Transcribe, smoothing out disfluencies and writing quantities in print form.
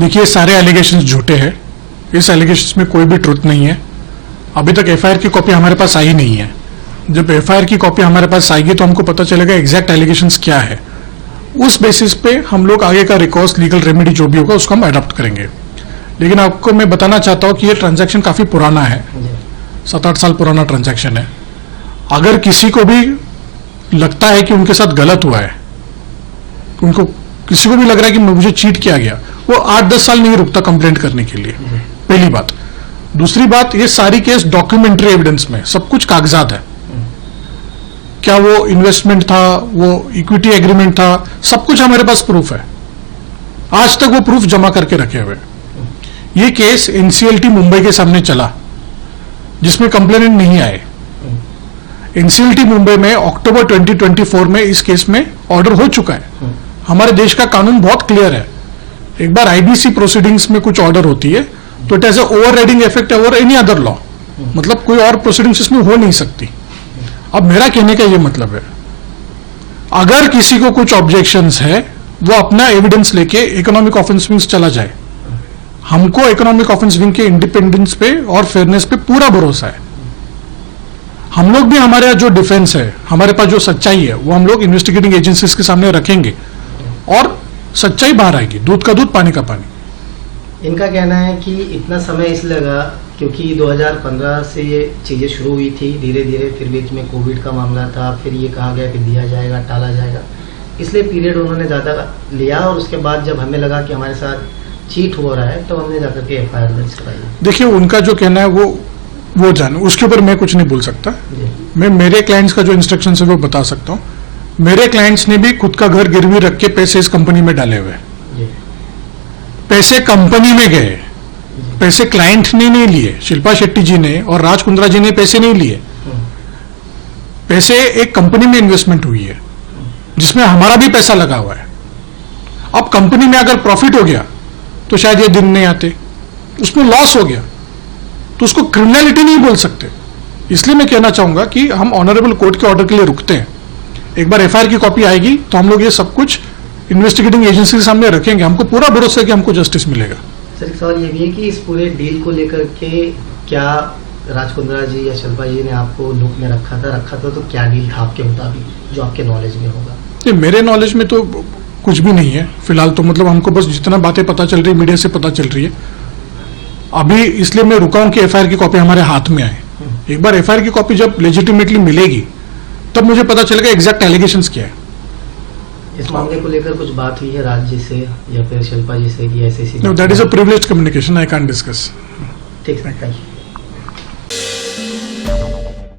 देखिए, सारे एलिगेशंस झूठे हैं। इस एलिगेशंस में कोई भी ट्रुथ नहीं है। अभी तक एफआईआर की कॉपी हमारे पास आई नहीं है। जब एफआईआर की कॉपी हमारे पास आएगी तो हमको पता चलेगा एग्जैक्ट एलिगेशंस क्या है। उस बेसिस पे हम लोग आगे का रिकॉर्स, लीगल रेमेडी जो भी होगा उसको हम अडॉप्ट करेंगे। लेकिन आपको मैं बताना चाहता हूं कि ये ट्रांजैक्शन काफी पुराना है, 7-8 साल पुराना ट्रांजैक्शन है। अगर किसी को भी लगता है कि उनके साथ गलत हुआ है, उनको किसी को भी लग रहा है कि मुझे चीट किया गया, वो 8-10 साल नहीं रुकता कंप्लेंट करने के लिए। पहली बात। दूसरी बात, ये सारी केस डॉक्यूमेंट्री एविडेंस में, सब कुछ कागजात है। क्या वो इन्वेस्टमेंट था, वो इक्विटी एग्रीमेंट था, सब कुछ हमारे पास प्रूफ है। आज तक वो प्रूफ जमा करके रखे हुए। ये केस एनसीएलटी मुंबई के सामने चला, जिसमें कंप्लेनेंट नहीं आए। एनसीएलटी मुंबई में अक्टूबर 2024 में इस केस में ऑर्डर हो चुका है। हमारे देश का कानून बहुत क्लियर है। एक बार आईबीसी प्रोसीडिंग्स में कुछ ऑर्डर होती है तो it has over riding effect over any other law, मतलब कोई और प्रोसीडिंग्स इसमें हो नहीं सकती। अब मेरा कहने का ये मतलब है, अगर किसी को कुछ ऑब्जेक्शंस है वो अपना एविडेंस लेके इकोनॉमिक ऑफेंस विंग चला जाए। हमको इकोनॉमिक ऑफेंस विंग के इंडिपेंडेंस पे और फेयरनेस पे पूरा भरोसा है। हम लोग भी, हमारे जो डिफेंस है, हमारे पास जो सच्चाई है, वो हम लोग इन्वेस्टिगेटिंग एजेंसीज के सामने रखेंगे और सच्चाई बाहर आएगी। दूध का दूध, पानी का पानी। इनका कहना है कि इतना समय इसलिए लगा क्योंकि 2015 से ये चीज़ें शुरू हुई थी, धीरे धीरे फिर बीच में कोविड का मामला था, फिर ये कहा गया कि दिया जाएगा, टाला जाएगा, इसलिए पीरियड उन्होंने ज़्यादा लिया। और उसके बाद जब हमें लगा कि हमारे साथ चीट हो रहा है तो हमने जाकर के एफआईआर दर्ज कराई। देखिए, उनका जो कहना है वो जाने, उसके ऊपर मैं कुछ नहीं बोल सकता। मैं मेरे क्लाइंट्स का जो इंस्ट्रक्शन है वो बता सकता हूँ। मेरे क्लाइंट्स ने भी खुद का घर गिरवी रख के पैसे इस कंपनी में डाले हुए। पैसे कंपनी में गए, पैसे क्लाइंट ने नहीं लिए। शिल्पा शेट्टी जी ने और राज कुंद्रा जी ने पैसे नहीं लिए। पैसे एक कंपनी में इन्वेस्टमेंट हुई है जिसमें हमारा भी पैसा लगा हुआ है। अब कंपनी में अगर प्रॉफिट हो गया तो शायद ये दिन नहीं आते, उसमें लॉस हो गया तो उसको क्रिमिनलिटी नहीं बोल सकते। इसलिए मैं कहना चाहूंगा कि हम ऑनरेबल कोर्ट के ऑर्डर के लिए रुकते हैं। एक बार एफआईआर की कॉपी आएगी तो हम लोग ये सब कुछ इन्वेस्टिगेटिंग एजेंसी के सामने रखेंगे। हमको पूरा भरोसा है कि हमको जस्टिस मिलेगा। सर, एक सवाल ये भी है कि इस पूरे डील को लेकर के क्या राज कुंद्रा जी या शिल्पा जी ने आपको लुक में रखा था तो क्या डील था आपके मुताबिक, जो आपके नॉलेज में होगा? ये मेरे नॉलेज में तो कुछ भी नहीं है फिलहाल। तो मतलब हमको बस जितना बातें पता चल रही है, मीडिया से पता चल रही है अभी, इसलिए मैं रुका हूं कि एफआईआर की कॉपी हमारे हाथ में आए। एक बार एफआईआर की कॉपी जब लेजिटिमेटली मिलेगी तब मुझे पता चलेगा एग्जैक्ट एलिगेशंस क्या है। इस मामले को लेकर कुछ बात हुई है राज जी से या फिर शिल्पा जी से कि ऐसे? That is a privileged communication, I can't discuss. ठीक है, थैंक यू।